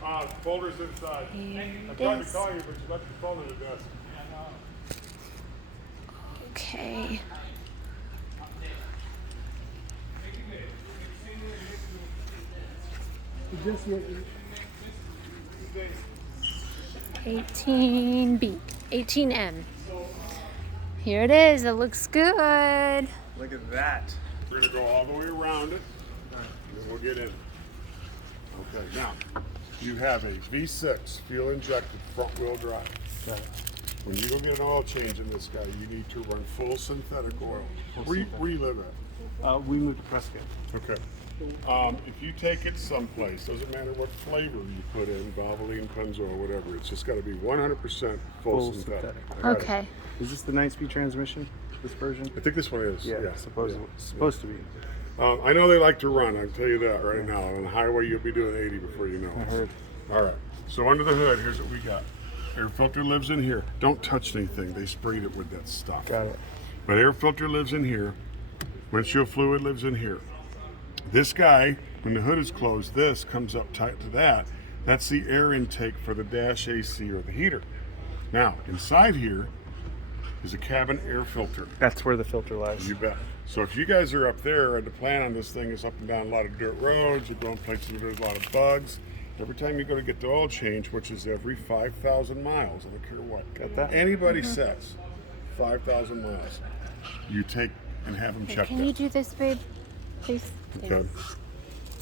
Folder's inside. I tried to call you, but you left your phone on the desk. Okay. Just what 18B, 18M. Here it is. It looks good. Look at that. We're going to go all the way around it, and then we'll get in. Okay, now, you have a V6 fuel-injected front-wheel drive. Got it. When you go get an oil change in this guy, you need to run full synthetic oil. Where you live at? We moved to Prescott. Okay. If you take it someplace, doesn't matter what flavor you put in, Valvoline, Pennzoil, whatever, it's just got to be 100% full synthetic. Okay. Is this the 9-speed transmission, this version? I think this one is. Yeah, supposed to be. I know they like to run, I can tell you that right now. On the highway, you'll be doing 80 before you know I it. heard. All right, so under the hood, here's what we got. Air filter lives in here. Don't touch anything. They sprayed it with that stuff. Got it. But air filter lives in here. Windshield fluid lives in here. This guy, when the hood is closed, this comes up tight to that. That's the air intake for the dash AC or the heater. Now, inside here is a cabin air filter. That's where the filter lies. You bet. So if you guys are up there and the plan on this thing is up and down a lot of dirt roads, you're going places where there's a lot of bugs, every time you go to get the oil change, which is every 5,000 miles, I don't care what, Got that? anybody says 5,000 miles, you take and have them check Can that. you do this, babe? Please. Okay.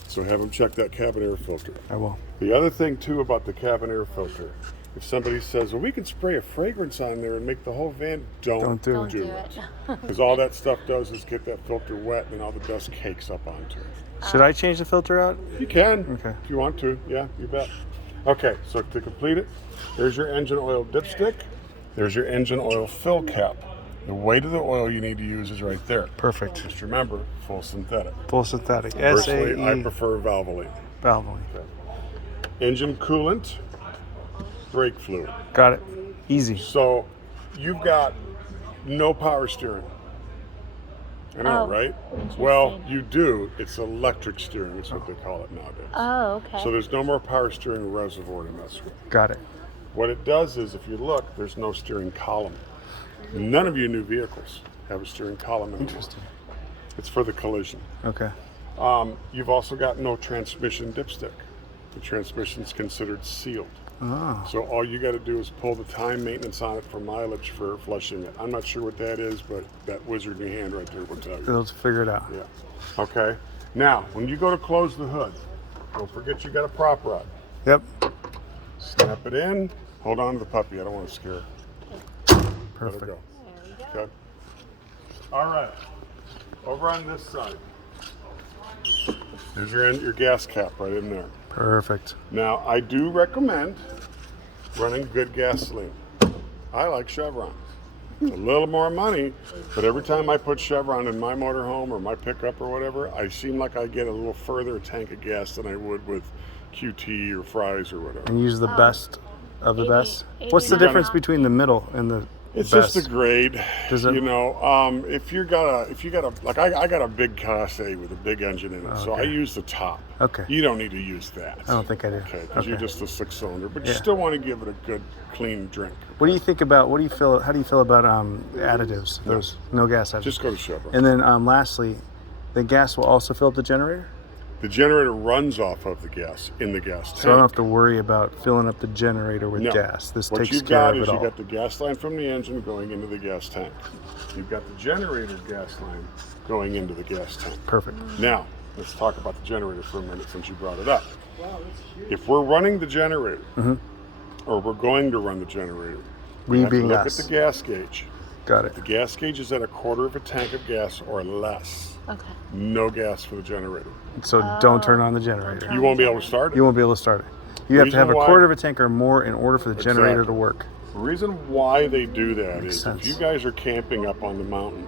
So have them check that cabin air filter. I will. The other thing too about the cabin air filter, if somebody says, well, we can spray a fragrance on there and make the whole van, don't do Don't do it. it. Because all that stuff does is get that filter wet and then all the dust cakes up onto it. Should I change the filter out? You can, Okay. if you want to. Yeah, you bet. Okay, so to complete it, there's your engine oil dipstick. There's your engine oil fill cap. The weight of the oil you need to use is right there. Perfect. Just remember, full synthetic. Full synthetic. Personally, I SAE prefer Valvoline. Valvoline. Engine coolant, brake fluid. Got it. Easy. So you've got no power steering. I know, Oh, right? interesting. Well, you do. It's electric steering. That's what they call it nowadays. Oh, okay. So there's no more power steering reservoir to mess with. Got it. What it does is, if you look, there's no steering column. None of your new vehicles have a steering column anymore. Interesting. It's for the collision. Okay. You've also got no transmission dipstick. The transmission's considered sealed. Oh. So all you got to do is pull the time maintenance on it for mileage for flushing it. I'm not sure what that is, but that wizard in your hand right there will tell you. They'll figure it out. Yeah. Okay. Now, when you go to close the hood, don't forget you got a prop rod. Yep. Snap it in. Hold on to the puppy. I don't want to scare her. Let her Perfect. go. Okay. All right. Over on this side, there's your gas cap right in there. Perfect. Now, I do recommend running good gasoline. I like Chevron. It's a little more money, but every time I put Chevron in my motorhome or my pickup or whatever, I seem like I get a little further tank of gas than I would with QT or Fries or whatever. And use the best of the 80 best. What's the 80 difference now. between the middle and the It's best? just a grade, Does it- you know. If you got a like I got a big Class A with a big engine in it, so I Okay. use the top. Okay. You don't need to use that. I don't think I do. Okay, because you're just a 6-cylinder, but you Yeah. still want to give it a good, clean drink. What do you think about? What do you feel? How do you feel about additives? Those no gas additives. Just go to Chevron. And then lastly, the gas will also fill up the generator, The generator runs off of the gas in the gas tank. so I don't have to worry about filling up the generator with No. gas. This What takes you've care got of is it you all. got the gas line from the engine going into the gas tank. You've got the generator gas line going into the gas tank. Perfect. Now, let's talk about the generator for a minute since you brought it up. If we're running the generator, or we're going to run the generator, We you have to being look us. at the gas gauge. Got it. The gas gauge is at a quarter of a tank of gas or less. Okay. No gas for the generator. So don't turn on the generator. You won't be able to start it. You won't be able to start it. You have to have a Reason why- quarter of a tank or more in order for the generator to Exactly. work. The reason why they do that Makes is sense. if you guys are camping up on the mountain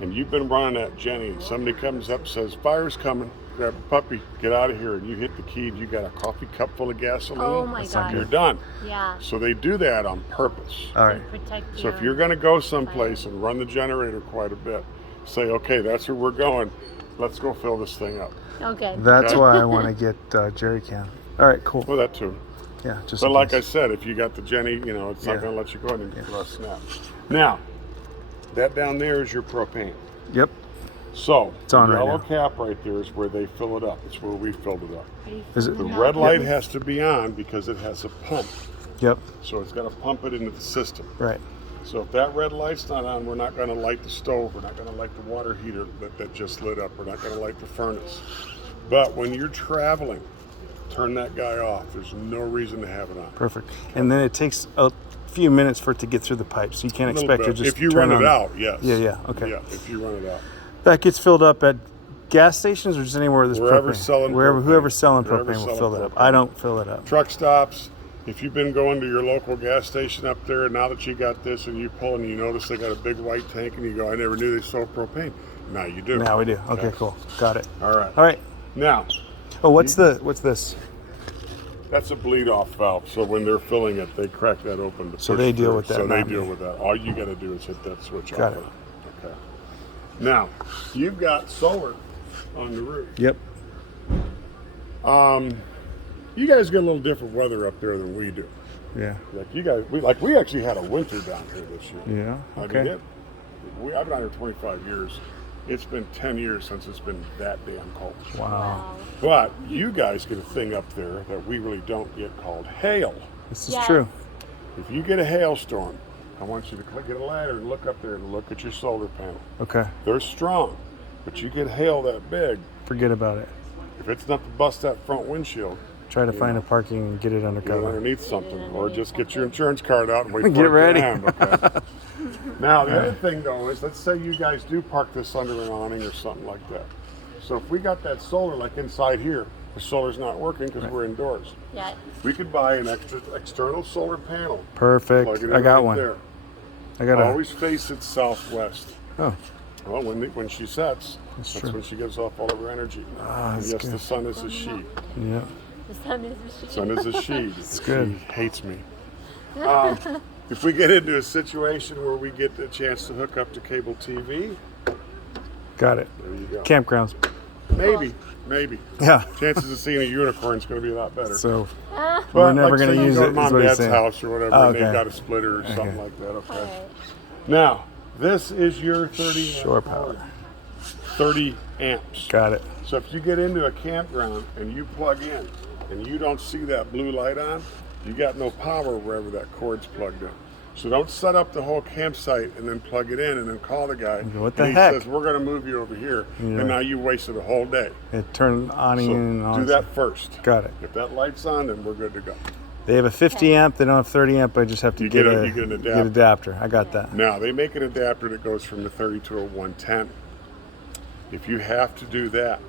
and you've been running that Jenny and somebody comes up and says, fire's coming, grab a puppy, get out of here, and you hit the key and you got a coffee cup full of gasoline, Oh my not you're God. done. Yeah. So they do that on purpose. All right. Protect So if you're going to go someplace and run the generator quite a bit, say, okay, that's where we're going. Let's go fill this thing up. Okay. That's Okay. why I want to get jerry can. All right, cool. Well, that too. Yeah, just. But in like I case. said, if you got the Jenny, you know, it's not Yeah. going to let you go ahead and throw a snap. Now, that down there is your propane. Yep. So, It's on the right yellow now. cap right there is where they fill it up. It's where we filled it up. Is it? The red light has to be on because it has a pump. Yep. So it's got to pump it into the system. Right. So if that red light's not on, we're not going to light the stove. We're not going to light the water heater that just lit up. We're not going to light the furnace. But when you're traveling, turn that guy off. There's no reason to have it on. Perfect. And then it takes a few minutes for it to get through the pipe, so you can't A little expect to bit. just if you turn run on. it out, yes. Yeah. Okay. Yeah, if you run it out. That gets filled up at gas stations or just anywhere there's Wherever's propane? selling Wherever, propane. whoever's selling Wherever's propane will selling fill that up. propane. I don't fill it up. Truck stops. If you've been going to your local gas station up there, now that you got this and you pull and you notice they got a big white tank and you go, I never knew they sold propane. Now you do. Now we do. Okay, cool. Got it. All right. All right. Now, Oh, what's this? that's a bleed off valve. So when they're filling it, they crack that open. To So push they deal through. with that, So they not deal me. with that. All you got to do is hit that switch Got off. it. Okay. Now, you've got solar on the roof. Yep. You guys get a little different weather up there than we do. Yeah. Like you guys, we actually had a winter down here this year. Yeah. I Okay. mean, I've been out here 25 years. It's been 10 years since it's been that damn cold. Wow. But you guys get a thing up there that we really don't get called hail. This is Yes. true. If you get a hailstorm, I want you to get a ladder and look up there and look at your solar panel. Okay. They're strong, but you get hail that big, Forget about it. if it's not to bust that front windshield, Try to find a parking and get it under get it cover. underneath something, or just get your insurance card out and wait for Get it ready. to end. Okay? Now, the other thing, though, is let's say you guys do park this under an awning or something like that. So if we got that solar, like inside here, the solar's not working because we're indoors. Yeah. We could buy an external solar panel. Plug Perfect. it in I got right one. there. I got a. Always face it southwest. Oh. Well, when she sets, that's true. when she gives off all of her energy. And that's yes, good. the sun is a she. Yeah. The sun is a sheep. Sun is a she. It's good. She hates me. If we get into a situation where we get the chance to hook up to cable TV, Got it. there you go. Campgrounds. Maybe. Yeah. Chances of seeing a unicorn is going to be a lot better. So But we're never like gonna say you use go it, to is mom what and he's dad's saying. house or whatever, Oh, and they've okay. got a splitter or something Okay. like that. Okay. Alright. Now, this is your 30 Shore power. 30 amps. Got it. So if you get into a campground and you plug in and you don't see that blue light on, you got no power wherever that cord's plugged in. So don't set up the whole campsite and then plug it in and then call the guy. What the and heck? He says, we're going to move you over here. Yeah. And now you wasted a whole day. It turned on So and on. do that first. Got it. If that light's on, then we're good to go. They have a 50 amp. They don't have 30 amp. I just have to You get get a you get an get adapter. adapter. I got that. Now, they make an adapter that goes from the 30 to a 110. If you have to do that,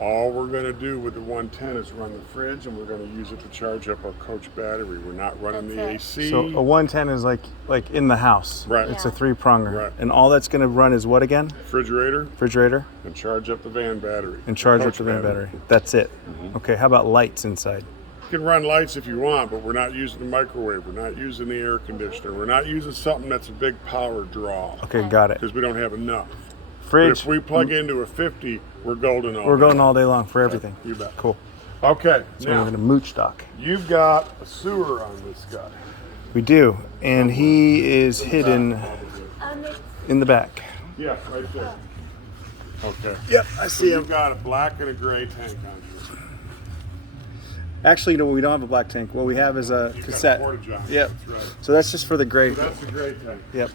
all we're going to do with the 110 is run the fridge, and we're going to use it to charge up our coach battery. We're not running the That's AC. So a 110 is like in the house. Right. It's Yeah. a 3-pronger. Right. And all that's going to run is what again? refrigerator Refrigerator and charge up the van battery. and charge up Coach the van battery. That's it. Okay. How about lights inside? You can run lights if you want, but we're not using the microwave. We're not using the air conditioner. We're not using something that's a big power draw Okay. Got it. because we don't have enough. But Fridge. if we plug into a 50, we're golden all We're day. going all day long for everything. You bet. Cool. Okay, So we're now going to mooch dock. you've got a sewer on this guy. We do, and he is hidden in the back. Yeah, right there. Okay. Yep, I So you've got a black and a gray tank on here. Actually, no, we don't have a black tank. What we have is a You've cassette. got a porta john. Yep. That's right. So that's just for the gray. So that's the gray tank. Yep.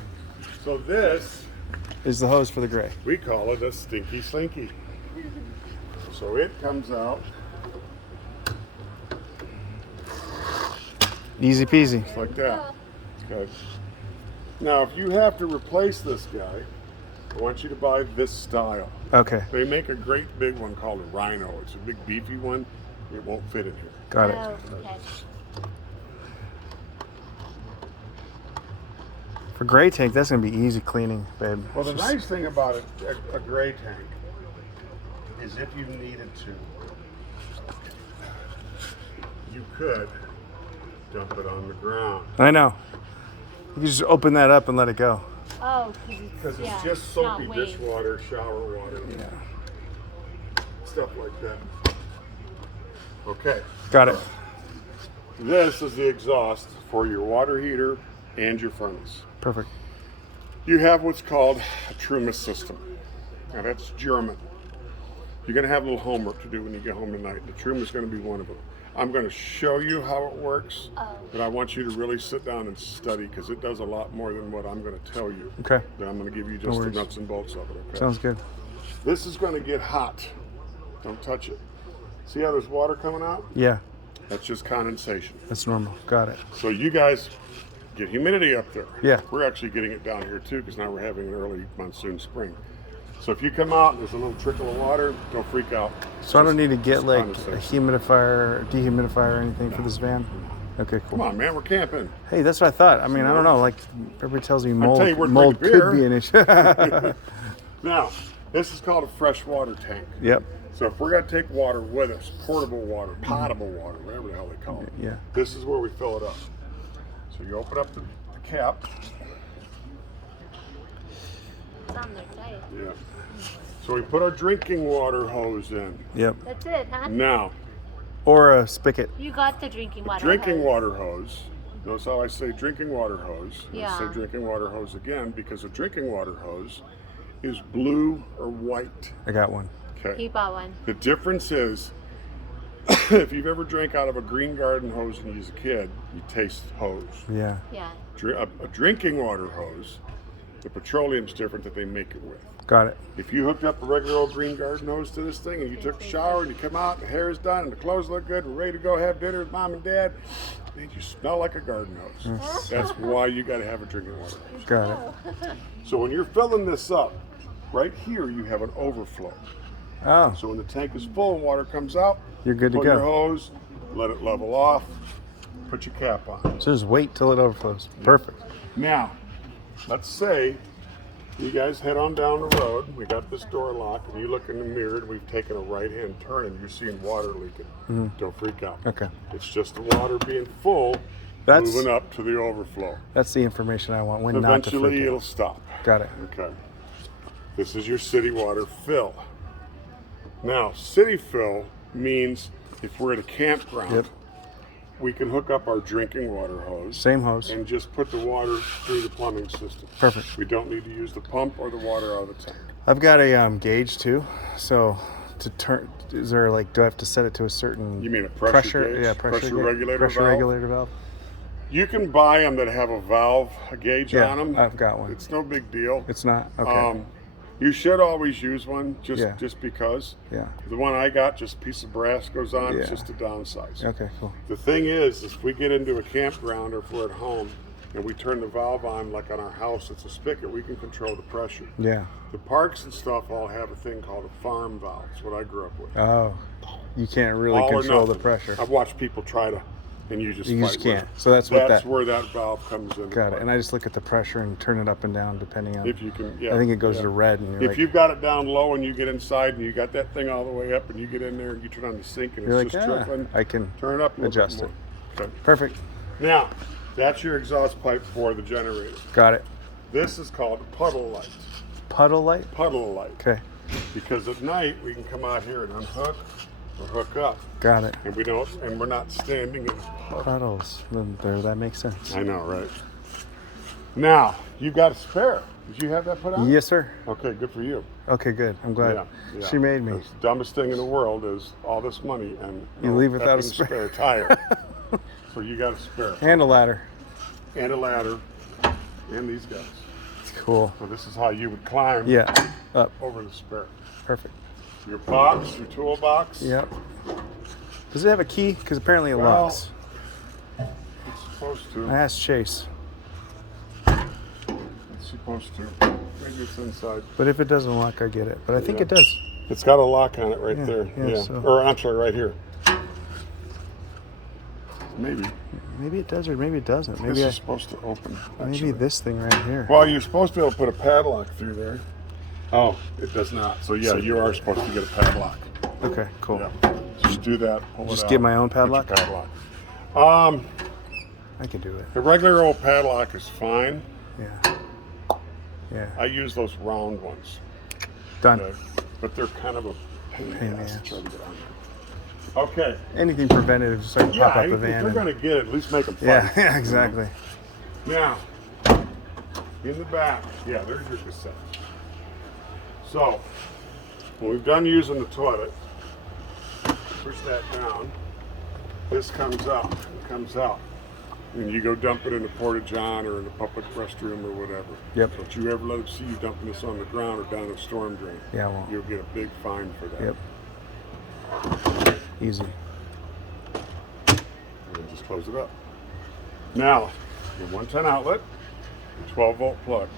So this, Is the hose for the gray. we call it a stinky slinky. So it comes out Easy peasy. just like that. Okay. Now, if you have to replace this guy, I want you to buy this style. Okay. They make a great big one called a Rhino. It's a big beefy one. It won't fit in here. Got it. Oh, okay. For gray tank, that's gonna be easy cleaning, babe. Well, the Just- nice thing about a gray tank is if you needed to, you could dump it on the ground. I know. You can just open that up and let it go. Oh, Because it's yeah, just not soapy waste. dishwater, shower water, Yeah. stuff like that. Okay. Got it. This is the exhaust for your water heater and your furnace. Perfect. You have what's called a Trumas system. Now that's German. You're going to have a little homework to do when you get home tonight. The Trumas is going to be one of them. I'm going to show you how it works, but I want you to really sit down and study because it does a lot more than what I'm going to tell you. Okay. Then I'm going to give you just the nuts and bolts of it. Okay. Sounds good. This is going to get hot. Don't touch it. See how there's water coming out? Yeah, That's just condensation. that's normal. Got it. So you guys get humidity up there. Yeah. We're actually getting it down here too because now we're having an early monsoon spring. So if you come out and there's a little trickle of water, don't freak out. So I don't need to get Just like a condensation. humidifier, dehumidifier, or anything for this van? Okay, Come cool. on, man, we're camping. Hey, that's what I thought. I mean, I don't know. Like, everybody tells me tell you where to mold drink a could be an issue. Now, this is called a freshwater tank. Yep. So if we're going to take water with us, portable water, potable water, whatever the hell they call it, Yeah. this is where we fill it up. So you open up the cap. It's on there tight. Yeah. So we put our drinking water hose in. Yep. That's it, huh? Now, Or a spigot. You got the drinking water. drinking hose. water hose. Notice how I say drinking water hose. I Yeah. say drinking water hose again because a drinking water hose is blue or white. I got one. Okay. He bought one. The difference is, if you've ever drank out of a green garden hose when you was a kid, you taste hose. Yeah. Yeah. A drinking water hose, the petroleum's different that they make it with. Got it. If you hooked up a regular old green garden hose to this thing and you took a shower and you come out, the hair is done and the clothes look good, we're ready to go have dinner with mom and dad, man, you smell like a garden hose. That's why you got to have a drinking water hose. Got it. So when you're filling this up, right here you have an overflow. Oh, So when the tank is full and water comes out, you're good to put your go. hose, let it level off, put your cap on. So just wait till it overflows. Perfect. Now, let's say you guys head on down the road. We got this door locked, and you look in the mirror, and we've taken a right-hand turn, and you're seeing water leaking. Don't freak out. Okay. It's just the water being full, That's moving up to the overflow. that's the information I want. When not to Eventually, freak it'll out. stop. Got it. Okay. This is your city water fill. Now, city fill means if we're at a campground, Yep. we can hook up our drinking water hose Same hose. and just put the water through the plumbing system. Perfect. We don't need to use the pump or the water out of the tank. I've got a gauge too. So to turn, is there like, do I have to set it to a certain? You mean a pressure gauge? Yeah, pressure Pressure regulator Pressure valve? regulator valve. You can buy them that have a valve, a gauge Yeah, on them. I've got one. It's no big deal. It's not okay. You should always use one just Yeah. just because. Yeah. The one I got, just a piece of brass goes on. It's Yeah. just a downsize. Okay. Cool. The thing is, if we get into a campground or if we're at home and we turn the valve on, like on our house, it's a spigot, we can control the pressure. Yeah. The parks and stuff all have a thing called a farm valve. It's what I grew up with. Oh, you can't really All or control the nothing. pressure. I've watched people try to, and you just You fight just with can't. it. So that's what That's that. where that valve comes in. Got it. And I just look at the pressure and turn it up and down depending on. If you can, yeah. I think it goes yeah. to red, and If you're like, you've got it down low and you get inside and you got that thing all the way up and you get in there and you turn on the sink and you're it's like, just trickling, I can turn it up a little adjust bit it. more. Okay. Perfect. Now, that's your exhaust pipe for the generator. Got it. This is called a puddle light. Puddle light. Puddle light. Okay. Because at night we can come out here and unhook or hook up, Got it. and we don't, and we're not standing in puddle. Puddles. There. That makes sense. I know, right? Now you've got a spare. Did you have that put on? Yes, sir. Okay, good for you. Okay, good. I'm glad. Yeah. She made me. The dumbest thing in the world is all this money and You no leave without a effing spare. tire. So you got a spare And a ladder. and a ladder and these guys. Cool. So this is how you would climb Yeah. Up. over the spare. Perfect. Your box, your toolbox. Yep. Does it have a key? Because apparently it Well, locks. It's supposed to. I asked Chase, It's supposed to. Maybe it's inside. but if it doesn't lock, I get it. But I think Yeah. it does. It's got a lock on it right Yeah, there. yeah, Yeah. so- Or I'm sorry, right here. Maybe. Maybe it does, or maybe it doesn't. Maybe This is supposed to open. maybe actually. this thing right here. Well, you're supposed to be able to put a padlock through there. Oh, it does not. So yeah, you are supposed to get a padlock. Okay, cool. Yeah. Just do that. Pull Just it get out, my own put your padlock? padlock. I can do it. The regular old padlock is fine. Yeah. Yeah. I use those round ones. Done. Okay? But they're kind of a pain Pain in in the the ass to ass. try to get on Okay. Anything preventative, just like Yeah, pop out the if van. they're going to get it, at least make them fight. Yeah, yeah, exactly. Now, in the back, yeah, there's your cassette. So, when we've done using the toilet, push that down. This comes out. It comes out. And you go dump it in the porta-john or in the public restroom or whatever. Yep. Don't you ever let them see you dumping this on the ground or down a storm drain. Yeah, I won't. You'll get a big fine for that. Yep. Easy. And then just close it up. Now, your 110 outlet, your 12 volt plug.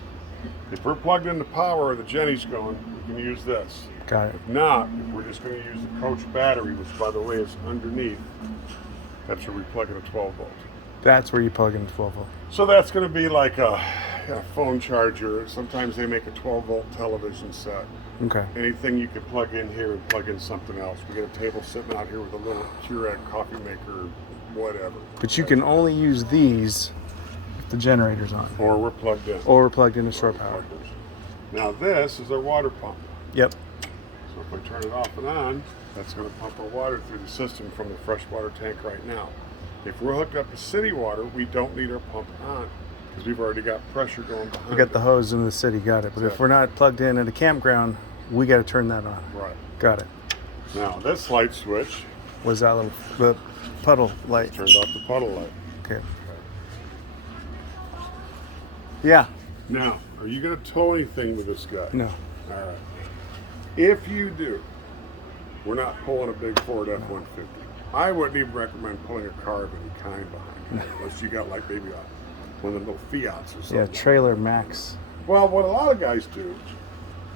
If we're plugged into power or the Jenny's going, we can use this. Got it. If not, if we're just going to use the coach battery, which by the way is underneath, that's where we plug in a 12 volt. That's where you plug in the 12 volt. So that's going to be like a phone charger. Sometimes they make a 12 volt television set. Okay. Anything you could plug in here and plug in something else. We got a table sitting out here with a little Keurig coffee maker, whatever. But you can only use these if the generator's on. Or we're plugged in. Or we're plugged into shore power. Now this is our water pump. Yep. So if I turn it off and on, that's going to pump our water through the system from the freshwater tank right now. If we're hooked up to city water, we don't need our pump on because we've already got pressure going behind We got it. the hose in the city, got it. But if we're not plugged in at a campground, we got to turn that on. Right. Got it. Now this light switch Was that little, the puddle light? turned off the puddle light. Okay. Yeah. Now, are you going to tow anything with this guy? No. All right. If you do, we're not pulling a big Ford F-150. I wouldn't even recommend pulling a car of any kind behind you, unless you got like maybe one of the little Fiats or something. Yeah, trailer max. Well, what a lot of guys do,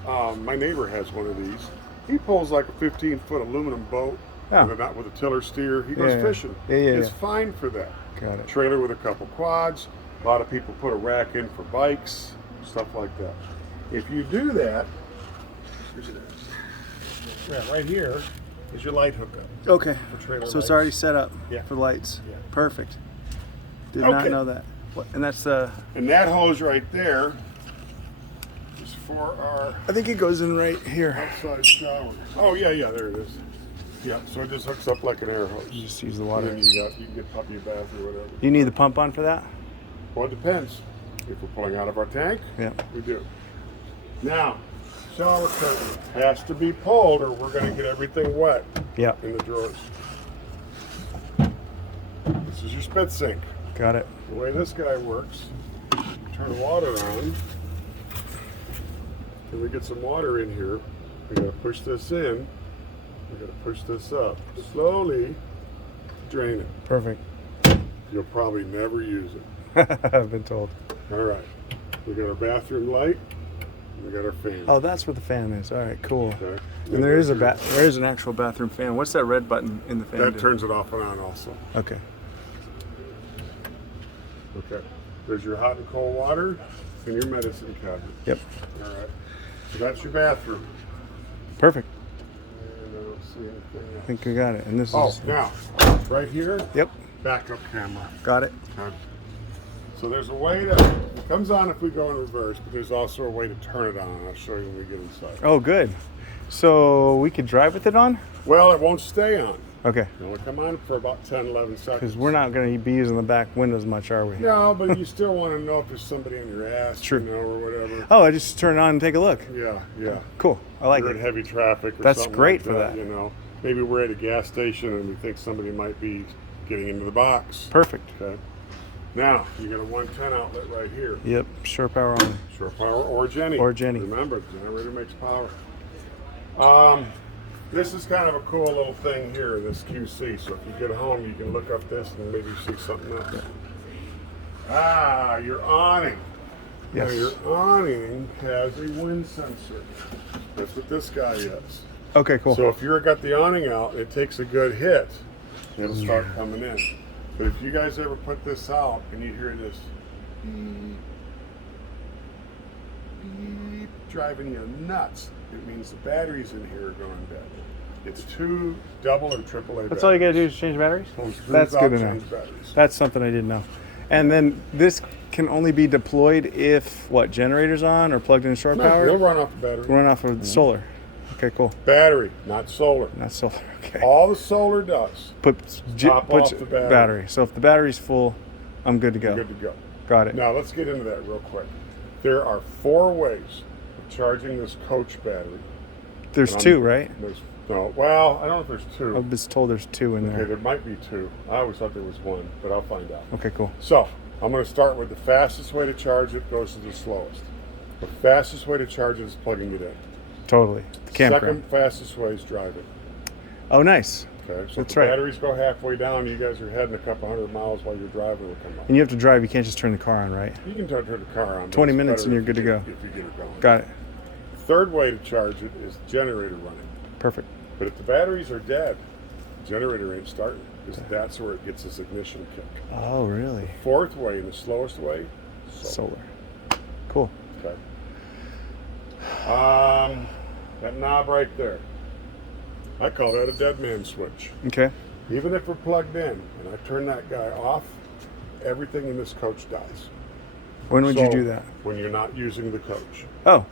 my neighbor has one of these. He pulls like a 15-foot aluminum boat, Oh. not with a tiller steer. He goes Yeah, yeah. fishing. Yeah, it's yeah. fine for that. Got it. Trailer with a couple quads. A lot of people put a rack in for bikes, stuff like that. If you do that, right here is your light hookup. Okay. For trailer So it's lights. already set up Yeah. for lights. Yeah. Perfect. Did not Okay. know that. What, and that's the. And that hose right there is for our I think it goes in right here. outside shower. Oh yeah, there it is. Yeah, so it just hooks up like an air hose. You just use the And water. then you can get puppy bath or whatever. You need the pump on for that? Well, it depends. If we're pulling out of our tank, Yeah. we do. Now, shower curtain has to be pulled or we're going to get everything wet Yeah. in the drawers. This is your spit sink. Got it. The way this guy works, turn the water on, and we get some water in here. We gotta push this in, we gotta push this up. Slowly drain it. Perfect. You'll probably never use it. I've been told. All right, we got our bathroom light, and we got our fan. Oh, that's what the fan is. All right, cool. Okay. And there is there is an actual bathroom fan. What's that red button in the fan? That do? turns it off and on also. Okay. Okay. There's your hot and cold water and your medicine cabinet. Yep. All right. So that's your bathroom. Perfect. And I don't see anything I else. think we got it. And this Oh, is. now, right here, Yep. backup camera. Got it. Okay. So there's a way to, it comes on if we go in reverse, but there's also a way to turn it on. I'll show you when we get inside. Oh, good. So we could drive with it on? Well, it won't stay on. Okay. It will come on for about 10, 11 seconds. Because we're not going to be using the back windows much, are we? No, but you still want to know if there's somebody on your ass, True. you know, or whatever. Oh, I just turn it on and take a look. Yeah. Cool. I like We're in it. heavy traffic or That's something great like for that. You know, maybe we're at a gas station and we think somebody might be getting into the box. Perfect. Okay. Now, you got a 110 outlet right here. Yep. Shore power on. Shore power or Jenny. Or Jenny. Remember, the generator makes power. This is kind of a cool little thing here, this QC. So if you get home, you can look up this and maybe see something else. Your awning. Yes. Now, your awning has a wind sensor. That's what this guy is. Okay, cool. So if you've got the awning out, it takes a good hit, it'll start coming in. But if you guys ever put this out and you hear this beep, beep, driving you nuts, it means the batteries in here are going dead. It's 2 double or triple A That's all you got to do is change batteries? batteries. That's good to know. Change batteries. That's something I didn't know. And then this can only be deployed if, what, generator's on or plugged in shore No, power? it'll run off the battery. Run off of solar. Okay, cool. Battery, not solar. Not solar. Okay. All the solar does, Puts Top off the battery. So if the battery's full, I'm good to go. you're good to go. Got it. Now let's get into that real quick. There are 4 ways of charging this coach battery. There's And 2, right? Well, I don't know if there's 2. I was told there's 2 in Okay, there. there might be 2. I always thought there was 1, but I'll find out. Okay, cool. So I'm going to start with the fastest way to charge it goes to the slowest. The fastest way to charge it is plugging it in. Totally. The campground. Second fastest way is driving. Oh, nice. Okay, so if That's the right. batteries go halfway down, you guys are heading a couple 100 miles while you're driving will come up. And you have to drive. You can't just turn the car on, right? You can turn the car on. but 20 it's minutes better and you're if good to you go. get- If you get it going. Got it. Third way to charge it is generator running. Perfect. But if the batteries are dead, the generator ain't starting because that's where it gets its ignition kick. Oh, really? Fourth way and the slowest way, Solar. Cool. Okay. That knob right there, I call that a dead man switch. Okay. Even if we're plugged in and I turn that guy off, everything in this coach dies. When would you So, do that? When you're not using the coach. Oh,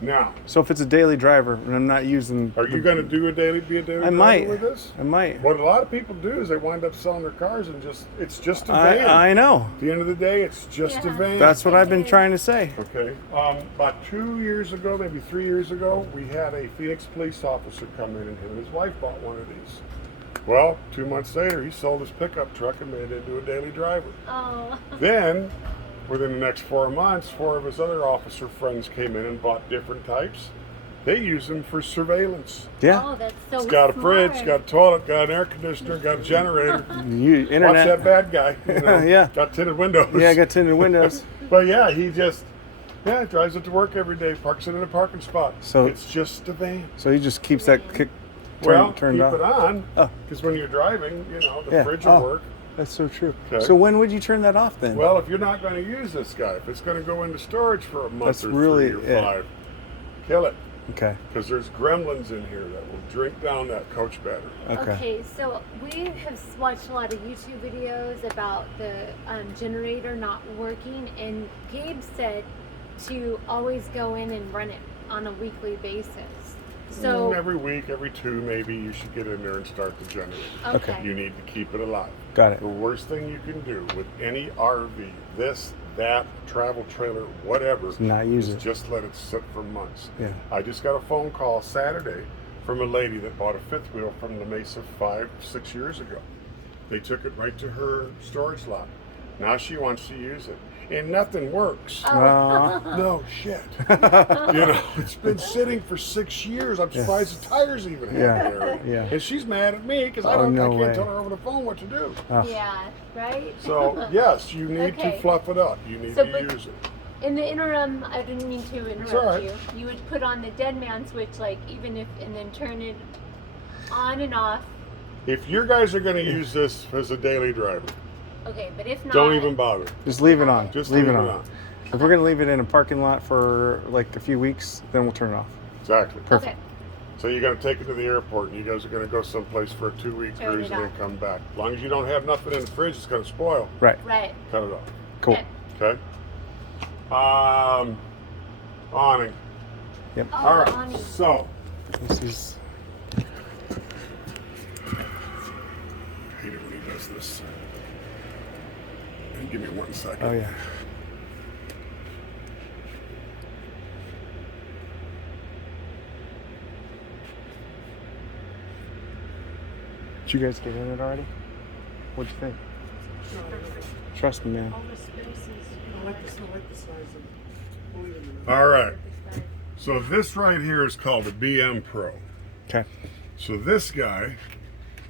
Now, so if it's a daily driver and I'm not using. are you going to be a daily driver I might. with this? I might. What a lot of people do is they wind up selling their cars and it's just a van. I know. At the end of the day, it's just a van. That's what I've been trying to say. Okay. About 2 years ago, maybe 3 years ago, we had a Phoenix police officer come in and him and his wife bought one of these. Well, 2 months later, he sold his pickup truck and made it into a daily driver. Oh. Then, within the next 4 months, 4 of his other officer friends came in and bought different types. They use them for surveillance. Yeah. Oh, that's so It's got a smart. fridge, got a toilet, got an air conditioner, got a generator. You Watch internet. that bad guy. You know, Yeah. Got tinted windows. Yeah, I got tinted windows. But yeah, he just drives it to work every day, parks it in a parking spot. So- it's just a van. So he just keeps that kick Well, turned keep off. it on Oh. because when you're driving, the Yeah. fridge will Oh. work. That's so true. Okay. So when would you turn that off then? Well, if you're not going to use this guy, if it's going to go into storage for a month That's or really 3 or it. 5, kill it Okay. because there's gremlins in here that will drink down that coach battery. Okay. Okay, so we have watched a lot of YouTube videos about the generator not working, and Gabe said to always go in and run it on a weekly basis. So, Every week, every 2 maybe, you should get in there and start the generator. okay. You need to keep it alive. Got it. The worst thing you can do with any RV, this, that, travel trailer, whatever, Not use is it. just let it sit for months. Yeah. I just got a phone call Saturday from a lady that bought a fifth wheel from La Mesa 5-6 years ago. They took it right to her storage lot. Now she wants to use it. And nothing works. No shit. It's been sitting for 6 years. I'm surprised the tires even have Yeah. there. Yeah. And she's mad at me because I Oh, no can't way. tell her over the phone what to do. Yeah, right? So yes, you need Okay. to fluff it up. You need So, to but- use it. In the interim, I didn't mean to interrupt all right. you. You would put on the dead man switch, like even if, and then turn it on and off. If you guys are going to use this as a daily driver, Okay, but if not, don't even bother. Just leave it on. Just leave it on. If we're gonna leave it in a parking lot for like a few weeks, then we'll turn it off. Exactly. Okay. So you're going to take it to the airport, and you guys are going to go someplace for a 2-week Turn cruise it and then off. come back. As long as you don't have nothing in the fridge, it's going to spoil. Right. Right. Cut it off. Cool. Okay. Okay. Awning. Yep. Oh, All right. awning. So This is. I hate it when he does this. Give me 1 second. Oh yeah. Did you guys get in it already? What'd you think? Trust me, man. All right. So this right here is called a BM Pro. Okay. So this guy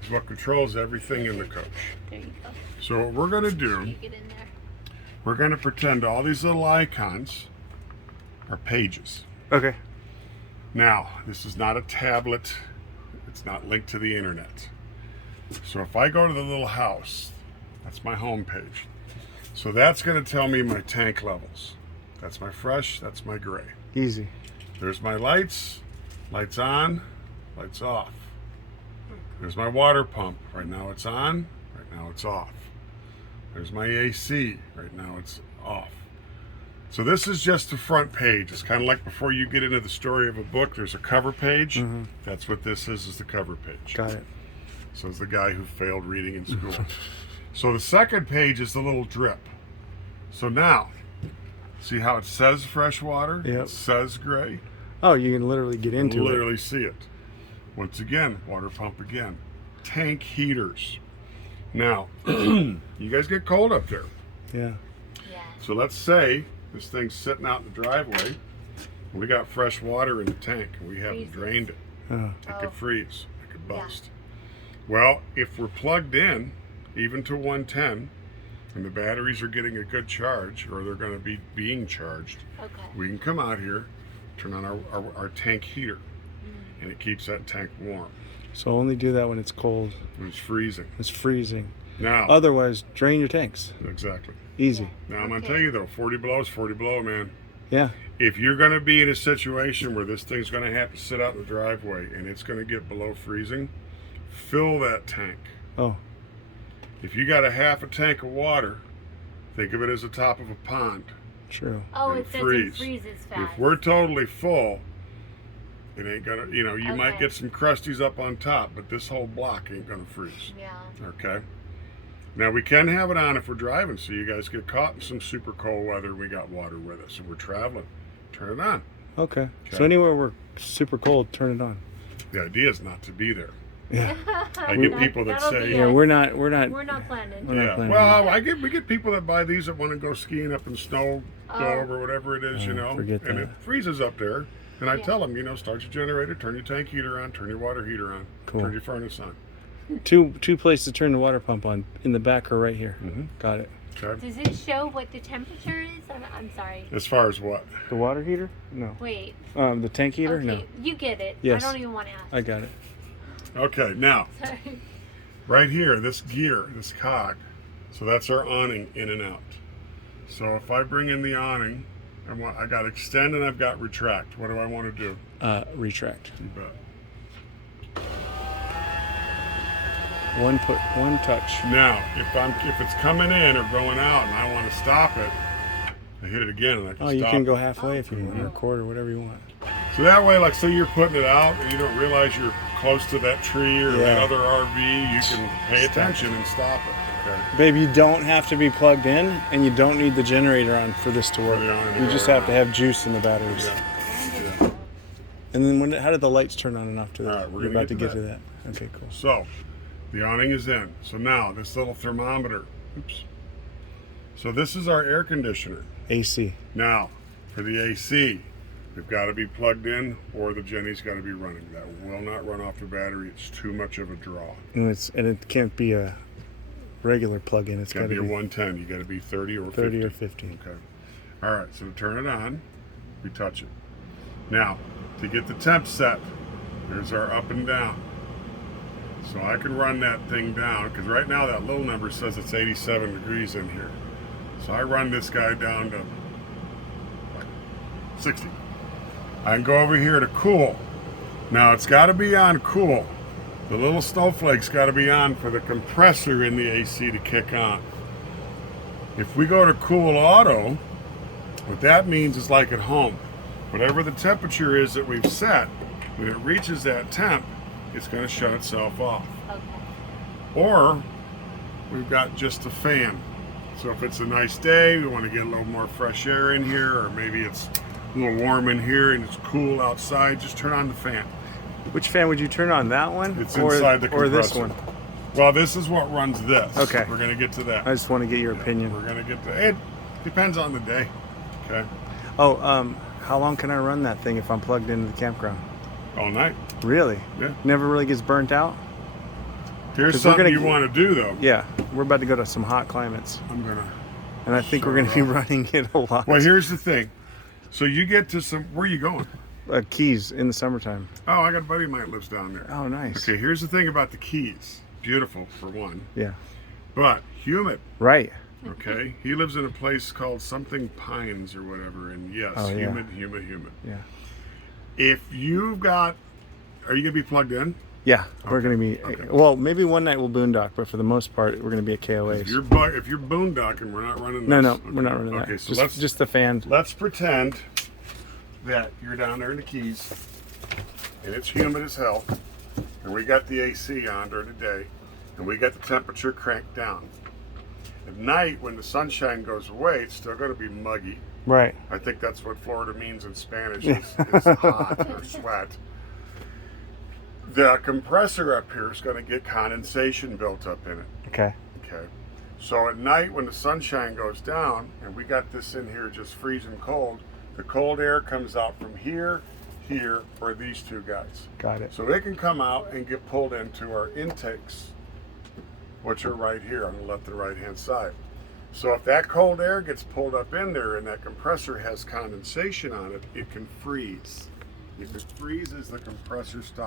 is what controls everything in the coach. There you go. So what we're going to do, Get in there. we're going to pretend all these little icons are pages. Okay. Now, this is not a tablet. It's not linked to the internet. So if I go to the little house, that's my home page. So that's going to tell me my tank levels. That's my fresh, that's my gray. Easy. There's my lights, lights on, lights off. There's my water pump. Right now it's on, right now it's off. There's my AC. Right now it's off. So this is just the front page. It's kind of like before you get into the story of a book, there's a cover page. That's what this is the cover page. Got it. So it's the guy who failed reading in school. So the second page is the little drip. So now, see how it says freshwater? Yep. It says gray. Oh, you can literally get into Literally see it. Once again, water pump again. Tank heaters. Now, you guys get cold up there. it. Yeah. Yeah. So let's say this thing's sitting out in the driveway. We got fresh water in the tank and we haven't Freezes. drained it. Oh. It could freeze. It could bust. Well, if we're plugged in, even to 110, and the batteries are getting a good charge, or they're going to be being charged, Okay. we can come out here, turn on our tank heater, and it keeps that tank warm So only do that when it's cold. when it's freezing. It's freezing. Now, Otherwise, drain your tanks. exactly. Easy. Now I'm going to Okay. tell you though, 40 below is 40 below, man. Yeah. If you're going to be in a situation where this thing's going to have to sit out in the driveway and it's going to get below freezing, fill that tank. Oh. If you got a half a tank of water, think of it as the top of a pond. True. Oh, And it says freeze. it freezes fast. If we're totally full, it ain't gonna, you might Okay. get some crusties up on top, but this whole block ain't gonna freeze. Yeah. Okay? Now we can have it on if we're driving, so you guys get caught in some super cold weather and we got water with us and we're traveling. Turn it on. Okay. So Okay. anywhere we're super cold, turn it on. The idea is not to be there. Yeah. I get people that That'll say, be Yeah, us. we're not. We're not planning. We're not yeah. planning Well, we get people that buy these that want to go skiing up in snow Oh. globe or whatever it is, forget and that. it freezes up there. And I Yeah. tell them, start your generator, turn your tank heater on, turn your water heater on, Cool. turn your furnace on. Two places to turn the water pump on, in the back or right here. Mhm. Got it. Okay. Does it show what the temperature is? I'm sorry. As far as what? The water heater? No. Wait. The tank heater? Okay, No. you get it. Yes. I don't even want to ask. I got it. Okay, now Sorry. right here, this gear, this cog. So that's our awning in and out. So if I bring in the awning, I got extend and I've got retract. What do I want to do? Retract. You bet. One touch. Now, if it's coming in or going out and I want to stop it, I hit it again and I can Oh, stop you can go it. halfway if you want, or a quarter, whatever you want. So that way, like say you're putting it out and you don't realize you're close to that tree or that Yeah. other RV, you can pay Stop attention and stop it. Okay. Babe, you don't have to be plugged in, and you don't need the generator on for this to work. the awning to You just work. have to have juice in the batteries. Yeah. And then how did the lights turn on and off to that? All right, we're You're gonna about to get get to to that. Okay, cool. So, the awning is in. So now, this little thermometer. Oops. So this is our air conditioner. AC. Now, for the AC, they've got to be plugged in or the Jenny's got to be running. That will not run off the battery. It's too much of a draw. And it can't be a regular plug-in. It's It's got to be a be 110. You got to be 30 or 50. 30 or 50. Okay. All right, so to turn it on, we touch it. Now, to get the temp set, there's our up and down. So I can run that thing down, because right now that little number says it's 87 degrees in here. So I run this guy down to like 60. I can go over here to cool. Now it's got to be on cool. The little snowflake's got to be on for the compressor in the AC to kick on. If we go to cool auto, what that means is like at home. Whatever the temperature is that we've set, when it reaches that temp, it's going to shut itself off. Okay. Or we've got just a fan. So if it's a nice day, we want to get a little more fresh air in here, or maybe it's a little warm in here and it's cool outside, just turn on the fan. Which fan would you turn on? That one? It's or, inside the or this compressor. one? Well, this is what runs this. Okay. We're going to get to that. I just want to get your opinion. We're going to get to it. Depends on the day. Okay. Oh, how long can I run that thing if I'm plugged into the campground? All night. Really? Yeah. Never really gets burnt out? Here's 'Cause we're something gonna you get- want to do, though. Yeah. We're about to go to some hot climates. I'm going to. And I think we're Sure going to be are. running it a lot. Well, here's the thing. So you get to some. Where are you going? Keys in the summertime. Oh, I got a buddy of mine that lives down there. Oh, nice. Okay, here's the thing about the Keys. Beautiful, for one. Yeah. But humid. Right. Okay? He lives in a place called something Pines or whatever. And yes, Oh, yeah. humid. Yeah. If you've got. Are you going to be plugged in? Yeah, we're gonna be. Well, maybe one night we'll boondock, but for the most part, we're gonna be at KOAs. If you're boondocking, we're not running this. No, we're not running that. Okay, so just the fans. let's pretend that you're down there in the Keys, and it's humid as hell, and we got the AC on during the day, and we got the temperature cranked down. At night, when the sunshine goes away, it's still going to be muggy. Right. I think that's what Florida means in Spanish, is hot or sweat. The compressor up here is going to get condensation built up in it. Okay. Okay. So at night when the sunshine goes down and we got this in here just freezing cold, the cold air comes out from here, or these two guys. Got it. So they can come out and get pulled into our intakes, which are right here on the left and right hand side. So if that cold air gets pulled up in there and that compressor has condensation on it, it can freeze. If it freezes, the compressor stops